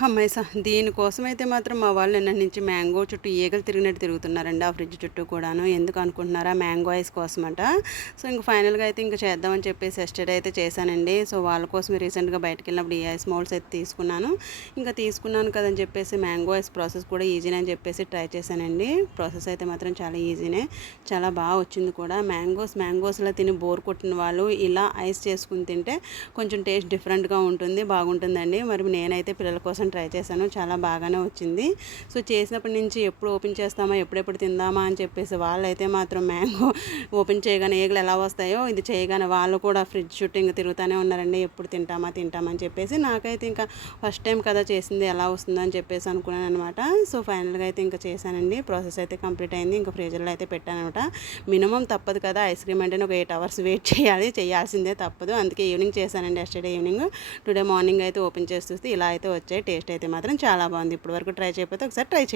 హమ్మేస! దీనికోసమైతే మాత్రం మా వాళ్ళు నిన్నటి నుంచి మ్యాంగో చుట్టూ ఈగలు తిరిగినట్టు తిరుగుతున్నారండి. ఆ ఫ్రిడ్జ్ చుట్టూ కూడాను. ఎందుకు అనుకుంటున్నారా? Mango ice కోసమట. సో, ఇంక ఫైనల్‌గా అయితే ఇంక చేద్దామని చెప్పేసి యస్టర్‌డే అయితే చేశానండి. సో, వాళ్ళ కోసమే రీసెంట్‌గా బయటికెళ్ళినప్పుడు ఈ ఐస్ మౌల్డ్స్ అయితే తీసుకున్నాను. ఇంకా తీసుకున్నాను కదని చెప్పేసి మ్యాంగో ఐస్ ప్రాసెస్ కూడా ఈజీనే అని చెప్పేసి ట్రై చేశానండి. ప్రాసెస్ అయితే మాత్రం చాలా ఈజీనే. చాలా వచ్చింది కూడా. మ్యాంగోస్‌లో తిని బోర్ కొట్టిన వాళ్ళు ఇలా ఐస్ చేసుకొని తింటే కొంచెం టేస్ట్ డిఫరెంట్‌గా ఉంటుంది. బాగుంటుందండి. మరి నేనైతే పిల్లల కోసం ట్రై చేశాను. చాలా బాగానే వచ్చింది. సో, చేసినప్పటి నుంచి ఎప్పుడు ఓపెన్ చేస్తామా, ఎప్పుడెప్పుడు తిందామా అని చెప్పేసి వాళ్ళైతే మాత్రం మ్యాంగో ఓపెన్ చేయగానే ఈగలు ఎలా వస్తాయో ఇది చేయగానే వాళ్ళు కూడా ఫ్రిడ్జ్ చుట్టూ ఇంక తిరుగుతూనే ఉన్నారండి. ఎప్పుడు తింటామా అని చెప్పేసి. నాకైతే ఇంకా ఫస్ట్ టైం కదా చేసింది, ఎలా వస్తుందో అని చెప్పేసి అనుకున్నాను అనమాట. సో, ఫైనల్‌గా అయితే ఇంకా చేశానండి. ప్రాసెస్ అయితే కంప్లీట్ అయింది. ఇంకా ఫ్రీజర్లో అయితే పెట్టాననమాట. మినిమం తప్పదు కదా, ఐస్ క్రీమ్ అంటేనే ఒక 8 అవర్స్ వెయిట్ చేయాల్సిందే తప్పదు. అందుకే ఈవినింగ్ చేశానండి, యస్టర్డే ఈవినింగ్. టుడే మార్నింగ్ అయితే ఓపెన్ చేసి చూస్తే ఇలా అయితే వచ్చాయి. టేస్ట్ అయితే మాత్రం చాలా బాగుంది. ఇప్పటి వరకు ట్రై చేయకపోతే ఒకసారి ట్రై చేయండి.